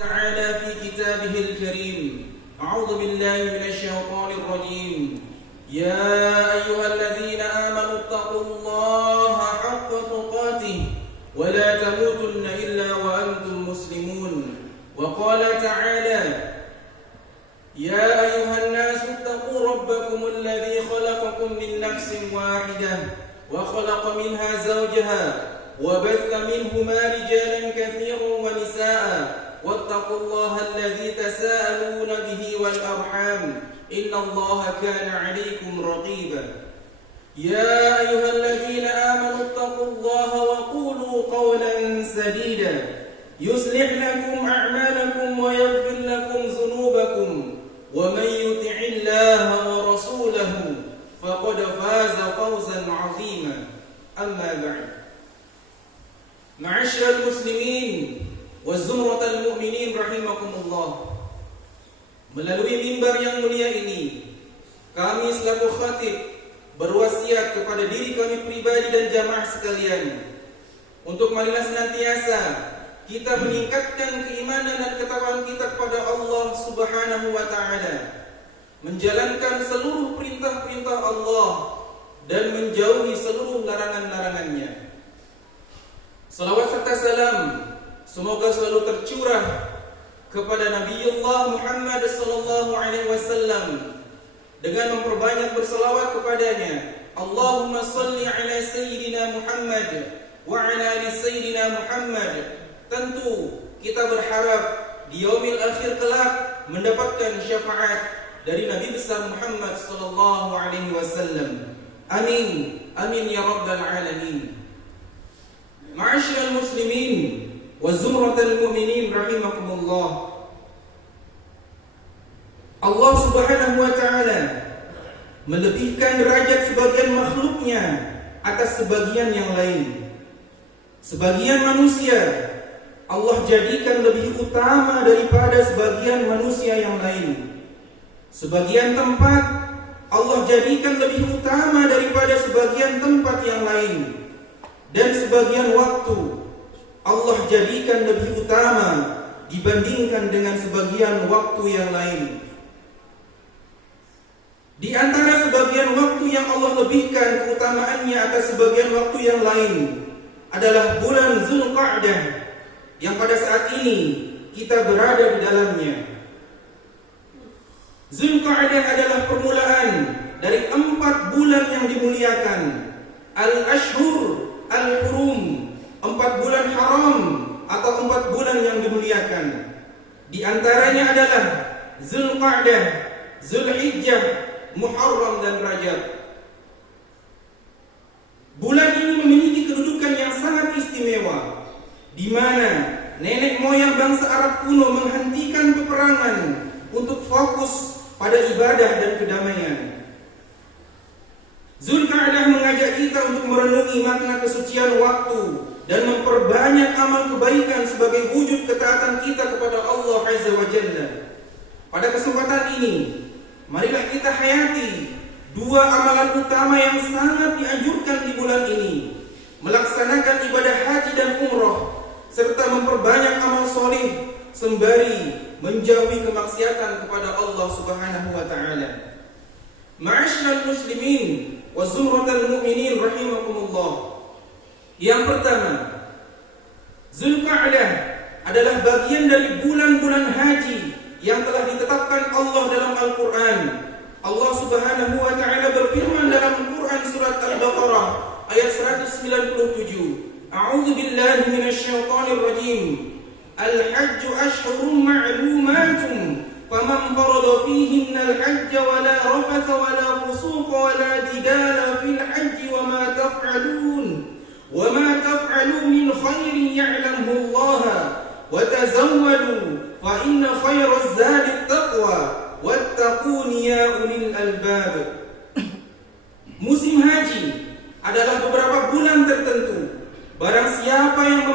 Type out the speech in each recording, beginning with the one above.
تعالى في كتابه الكريم أعوذ بالله من الشيطان الرجيم يا أيها الذين آمنوا اتقوا الله حق تقاته ولا تموتن إلا وأنتم مسلمون وقال تعالى يا أيها الناس اتقوا ربكم الذي خلقكم من نفس واحدة وخلق منها زوجها وبث منهما رجالا كثيرا ونساء واتقوا الله الذي تساءلون به والأرحام إن الله كان عليكم رقيبا يا أيها الذين آمنوا اتقوا الله وقولوا قولا سديدا يصلح لكم أعمالكم ويغفر لكم ذنوبكم ومن يطع الله ورسوله فقد فاز فوزا عظيما أما بعد معاشر المسلمين وزمرة المؤminin rahimakumullah. Melalui mimbar yang mulia ini, kami selaku khatib berwasiat kepada diri kami pribadi dan jamaah sekalian untuk marilah senantiasa kita meningkatkan keimanan dan ketakwaan kita kepada Allah Subhanahu wa taala, menjalankan seluruh perintah-perintah Allah dan menjauhi seluruh larangan-larangannya. Salawat serta salam semoga selalu tercurah kepada Nabiullah Muhammad sallallahu alaihi wasallam dengan memperbanyak berselawat kepadanya. Allahumma salli ala sayyidina Muhammad wa ala ali sayyidina Muhammad. Tentu kita berharap di yaumil akhir kelak mendapatkan syafaat dari Nabi besar Muhammad sallallahu alaihi wasallam. Amin. Amin ya rabbal alamin. Ma'asyiral muslimin wa zumratal mu'minin rahimakumullah. Allah Subhanahu wa taala melebihkan derajat sebagian makhluknya atas sebagian yang lain. Sebagian manusia Allah jadikan lebih utama daripada sebagian manusia yang lain. Sebagian tempat Allah jadikan lebih utama daripada sebagian tempat yang lain. Dan sebagian waktu Allah jadikan lebih utama dibandingkan dengan sebagian waktu yang lain. Di antara sebagian waktu yang Allah lebihkan keutamaannya atas sebagian waktu yang lain adalah bulan Zulqa'dah yang pada saat ini kita berada di dalamnya. Zulqa'dah adalah permulaan dari 4 bulan yang dimuliakan. Al-Ashhur Al-Hurum, 4 bulan haram atau 4 bulan yang dimuliakan. Di antaranya adalah Zulqa'dah, Zulhijjah, Muharram dan Rajab. Bulan ini memiliki kedudukan yang sangat istimewa, di mana nenek moyang bangsa Arab kuno menghentikan peperangan untuk fokus pada ibadah dan kedamaian. Zulqa'dah mengajak kita untuk merenungi makna kesucian waktu dan memperbanyak amal kebaikan sebagai wujud ketaatan kita kepada Allah Azza wa Jalla. Pada kesempatan ini, marilah kita hayati 2 amalan utama yang sangat dianjurkan di bulan ini, melaksanakan ibadah haji dan umrah, serta memperbanyak amal soleh sembari menjauhi kemaksiatan kepada Allah Subhanahu wa taala. Ma'asyiral muslimin wa zumratal mu'minin rahimakumullah. Yang pertama, Zulqa'dah adalah bagian dari bulan-bulan haji yang telah ditetapkan Allah dalam Al-Qur'an. Allah Subhanahu wa taala berfirman dalam Quran surat Al-Baqarah ayat 197. A'udzu billahi minasyaitonir rajim. Al-hajju ashhurun ma'lumatun faman farada fihinna al-hajj wa la rafatha wa la fusuqa wa la jidala fil hajj wa ma taf'alu min khairin ya'lamhu Allah wa tazawwadu fa inna khairaz zadi at-taqwa wattaquni ya ulil albab. Musim haji adalah beberapa bulan tertentu. Barang siapa yang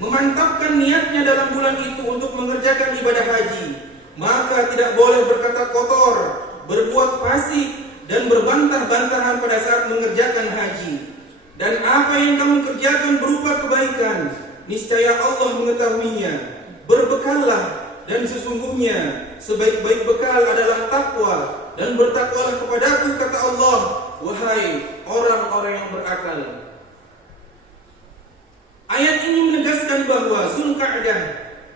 memantapkan niatnya dalam bulan itu untuk mengerjakan ibadah haji, maka tidak boleh berkata kotor, berbuat fasik, dan berbantah-bantahan pada saat mengerjakan haji. Dan apa yang kamu kerjakan berupa kebaikan, niscaya Allah mengetahuinya. Berbekal bertakallah, dan sesungguhnya sebaik-baik bekal adalah takwa, dan bertakwalah kepadaku, kata Allah, wahai orang-orang yang berakal. Ayat ini menegaskan bahwa Zulqa'dah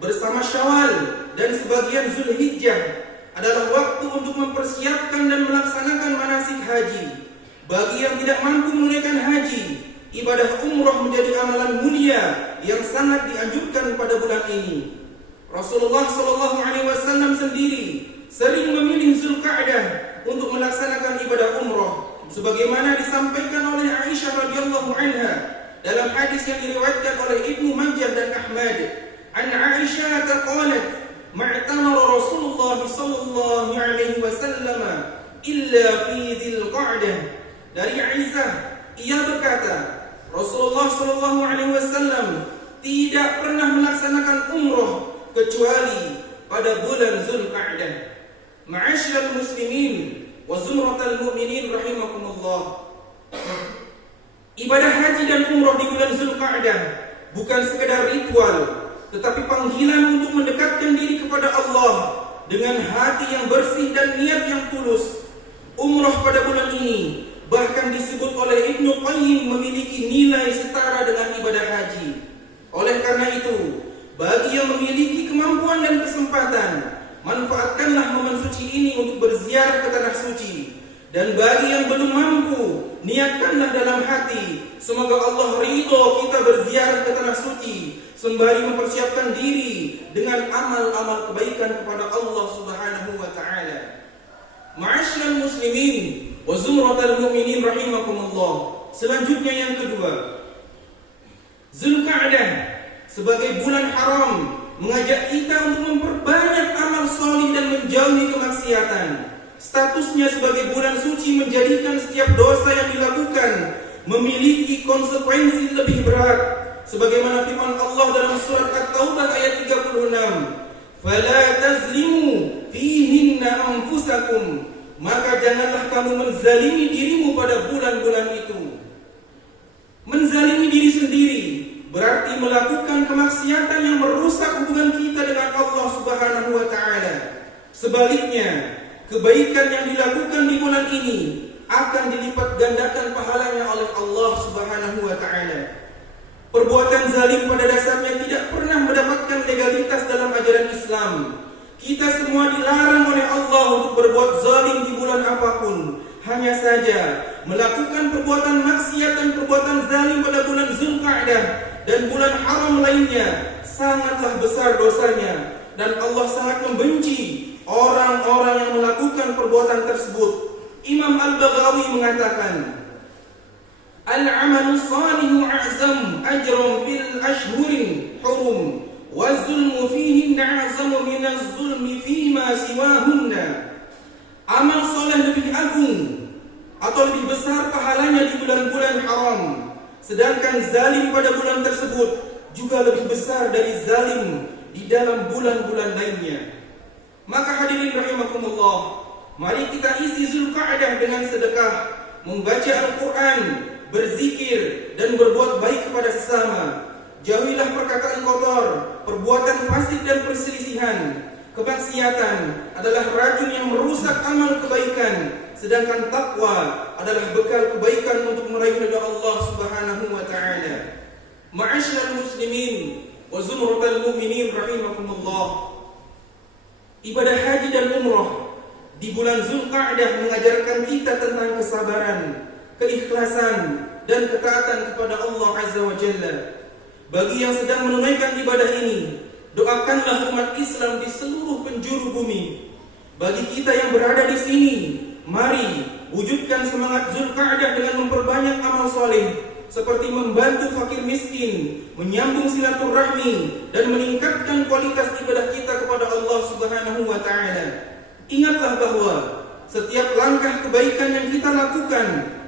bersama Syawal dan sebagian Zulhijjah adalah waktu untuk mempersiapkan dan melaksanakan manasik haji. Bagi yang tidak mampu menunaikan haji, ibadah umrah menjadi amalan mulia yang sangat dianjurkan pada bulan ini. Rasulullah SAW sendiri sering memilih Zulqa'dah untuk melaksanakan ibadah umrah, sebagaimana disampaikan oleh Aisyah radhiyallahu anha dalam hadis yang diriwayatkan oleh Ibnu Majah dan Ahmad. An Aisyah qalat, ma'tamara Rasulullah sallallahu alaihi wasallam illa fi Dzulqa'dah. Dari Aisyah, ia berkata, Rasulullah sallallahu alaihi wasallam tidak pernah melaksanakan umrah kecuali pada bulan Zulqa'dah. Ma'asyiral muslimin wa zumratal mu'minin rahimakumullah. Ibadah haji dan umrah di bulan Zulqa'dah bukan sekedar ritual, tetapi panggilan untuk mendekatkan diri kepada Allah dengan hati yang bersih dan niat yang tulus. Umrah pada bulan ini bahkan disebut oleh Ibnu Qayyim memiliki nilai setara dengan ibadah haji. Oleh karena itu, bagi yang memiliki kemampuan dan kesempatan, manfaatkanlah momen suci ini untuk berziarah ke tanah suci. Dan bagi yang belum mampu, niatkanlah dalam hati, semoga Allah ridho kita berziarah ke tanah suci, sembari mempersiapkan diri dengan amal-amal kebaikan kepada Allah Subhanahu wa taala. Ma'asyiral muslimin wa zumratal mu'minin rahimakumullah. Selanjutnya yang kedua, Zulqa'dah sebagai bulan haram mengajak kita untuk memperbanyak amal solih dan menjauhi kemaksiatan. Statusnya sebagai bulan suci menjadikan setiap dosa yang dilakukan memiliki konsekuensi lebih berat, sebagaimana firman Allah dalam surat At-Taubah ayat 36, "Fala tazlimu fihinna anfusakum." Maka janganlah kamu menzalimi dirimu pada bulan-bulan itu. Menzalimi diri sendiri berarti melakukan kemaksiatan yang merusak hubungan kita dengan Allah Subhanahu wa taala. Sebaliknya, kebaikan yang dilakukan di bulan ini akan dilipat gandakan pahalanya oleh Allah Subhanahu wa taala. Perbuatan zalim pada dasarnya tidak pernah mendapatkan legalitas dalam ajaran Islam. Kita semua dilarang oleh Allah untuk berbuat zalim di bulan apapun. Hanya saja melakukan perbuatan maksiat dan perbuatan zalim pada bulan Zulqa'dah dan bulan haram lainnya sangatlah besar dosanya, dan Allah sangat membenci orang-orang yang melakukan perbuatan tersebut. Imam Al-Baghawi mengatakan, Al-amalu salihu a'zam ajran fil ashhurin hurum wa zulmu fihinna a'zamu minaz zulmi fima siwahunna. Amal soleh lebih agung atau lebih besar pahalanya di bulan-bulan haram, sedangkan zalim pada bulan tersebut juga lebih besar dari zalim di dalam bulan-bulan lainnya. Maka hadirin rahimakumullah, mari kita isi Zulqa'dah dengan sedekah, membaca Al-Quran, berzikir, dan berbuat baik kepada sesama. Jauhilah perkataan kotor, perbuatan fasik dan perselisihan. Kemaksiatan adalah racun yang merusak amal kebaikan, sedangkan takwa adalah bekal kebaikan untuk meraih ridha Allah Subhanahu wa taala. Ma'asyiral muslimin wa zumratal mu'minin rahimakumullah. Ibadah haji dan umrah di bulan Zulqa'dah mengajarkan kita tentang kesabaran, keikhlasan, dan ketaatan kepada Allah Azza wa Jalla. Bagi yang sedang menunaikan ibadah ini, doakanlah umat Islam di seluruh penjuru bumi. Bagi kita yang berada di sini, mari wujudkan semangat Zulqa'dah dengan memperbanyak amal soleh, seperti membantu fakir miskin, menyambung silaturahmi, dan meningkatkan kualitas ibadah kita kepada Allah Subhanahu wa taala. Ingatlah bahwa setiap langkah kebaikan yang kita lakukan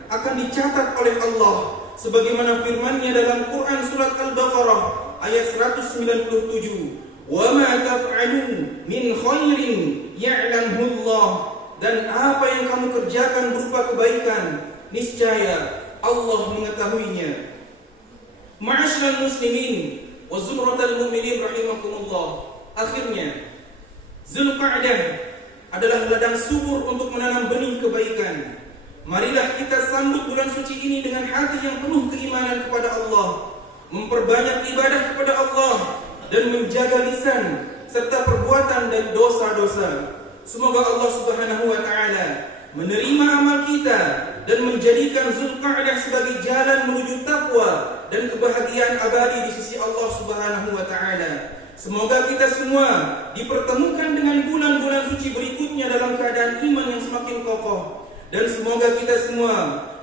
akan dicatat oleh Allah, sebagaimana firman-Nya dalam Quran surat Al-Baqarah ayat 197, "Wa ma taf'alu min khairin ya'lamhu Allah." Dan apa yang kamu kerjakan berupa kebaikan, niscaya Allah mengetahuinya. Ma'asyiral muslimin wa zumratal mu'minin rahimakumullah. Akhirnya Zulqa'dah adalah ladang subur untuk menanam benih kebaikan. Marilah kita sambut bulan suci ini dengan hati yang penuh keimanan kepada Allah, memperbanyak ibadah kepada Allah, dan menjaga lisan serta perbuatan dan dosa-dosa. Semoga Allah Subhanahu wa Ta'ala menerima amal kita dan menjadikan Zulqa'dah sebagai jalan menuju takwa dan kebahagiaan abadi di sisi Allah Subhanahu wa Ta'ala. Semoga kita semua dipertemukan dengan bulan-bulan suci berikutnya dalam keadaan iman yang semakin kokoh, dan semoga kita semua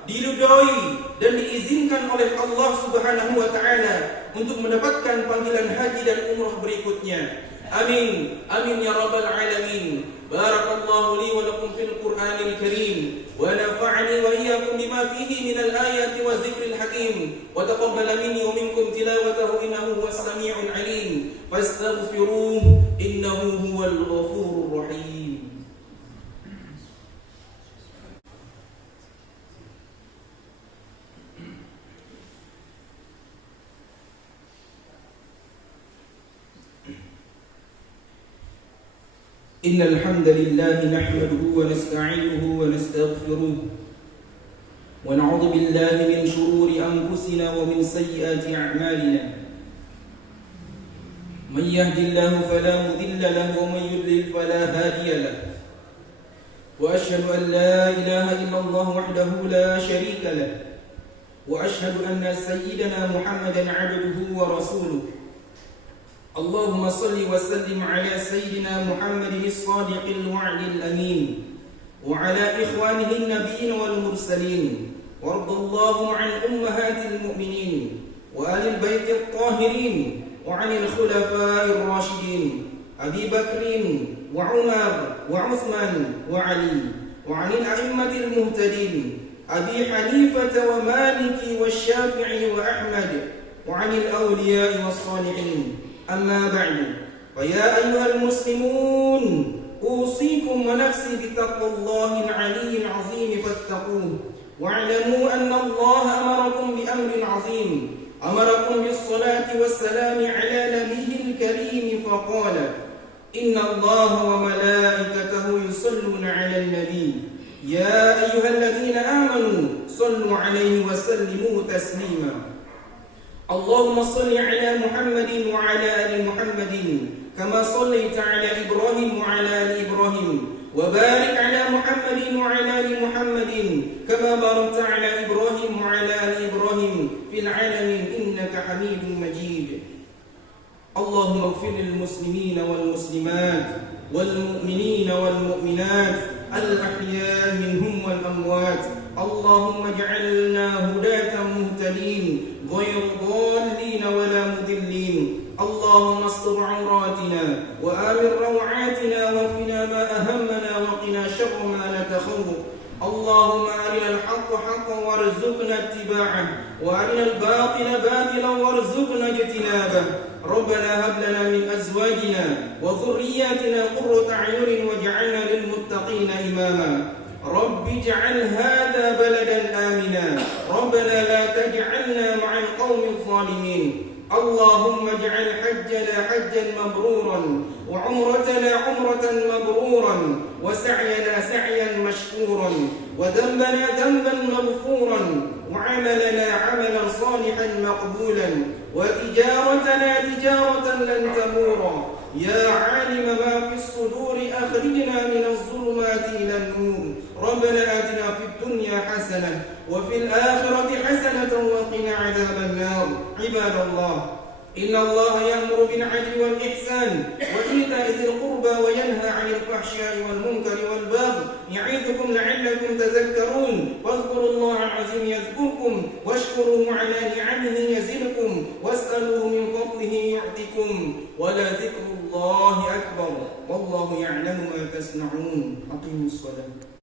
diridhoi dan diizinkan oleh Allah Subhanahu wa Ta'ala untuk mendapatkan panggilan haji dan umrah berikutnya. Amin, amin ya rabbal alamin. Barakallahu li wa lakum fil Qur'anil Karim wa nafa'ani wa iyyakum bima fihi minal ayati wa dzikril hakim wa taqabbala minni wa minkum tilawatahu innahu huwas samiul alim fastaghfiruhu innahu huwal ghafurur rahim. إن الحمد لله نحمده ونستعينه ونستغفره ونعوذ بالله من شرور أنفسنا ومن سيئات أعمالنا من يهد الله فلا مضل له ومن يضلل فلا هادي له وأشهد أن لا إله إلا الله وحده لا شريك له وأشهد أن سيدنا محمدا عبده ورسوله. اللهم صل وسلم على سيدنا محمد الصادق الوعد الأمين وعلى إخوانه النبيين والمرسلين، وارض اللهم عن أمهات المؤمنين وآل البيت الطاهرين وعن الخلفاء الراشدين أبي بكر وعمر وعثمان وعلي وعن الأئمة المهتدين أبي حنيفة ومالك والشافعي وأحمد وعن الأولياء والصالحين. أما بعد، فيا أيها المسلمون أوصيكم ونفسي بتقوى الله العلي العظيم فاتقوه، واعلموا أن الله أمركم بأمر عظيم، أمركم بالصلاة والسلام على نبيه الكريم فقال: إن الله وملائكته يصلون على النبي يا أيها الذين آمنوا صلوا عليه وسلموا تسليما. اللهم صل على محمد وعلى آل محمد كما صليت على إبراهيم وعلى آل إبراهيم، وبارك على محمد وعلى آل محمد كما باركت على إبراهيم وعلى آل إبراهيم في العالمين إنك حميد مجيد. اللهم اغفر للمسلمين والمسلمات والمؤمنين والمؤمنات الأحياء منهم والأموات. اللهم اجعلنا هداة مهتدين غير ضالين ولا مضلين. اللهم استر عوراتنا وآمن روعاتنا واكفنا ما أهمنا وقنا شر ما نتخوف. اللهم أرنا الحق حقا وارزقنا اتباعه وأرنا الباطل باطلا وارزقنا اجتنابه. ربنا هب لنا من أزواجنا وذرياتنا قرة أعين واجعلنا للمتقين إماما. رب اجعل هذا بلدا آمنا، ربنا لا تجعلنا مع القوم الظالمين. اللهم اجعل حجنا حجا مبرورا وعمرتنا عمرة مبرورا وسعينا سعيا مشكورا وذنبنا ذنبا مغفورا وعملنا عملا صالحا مقبولا وتجارتنا تجارة لن تبورا. يا عالم ما في الصدور أخرجنا من الظلمات إلى النور. ربنا آتنا في الدنيا حسنة وفي الآخرة حسنة وقنا عذاب النار. عباد الله، إن الله يأمر بالعدل والإحسان وإيتاء ذي القربى وينهى عن الفحشاء والمنكر والبغي يعظكم لعلكم تذكرون. واذكروا الله العظيم يذكركم واشكروه على نعمه يزدكم واسألوه من فضله يعطكم ولذكر الله أكبر والله يعلم ما تصنعون. أقيموا الصلاة.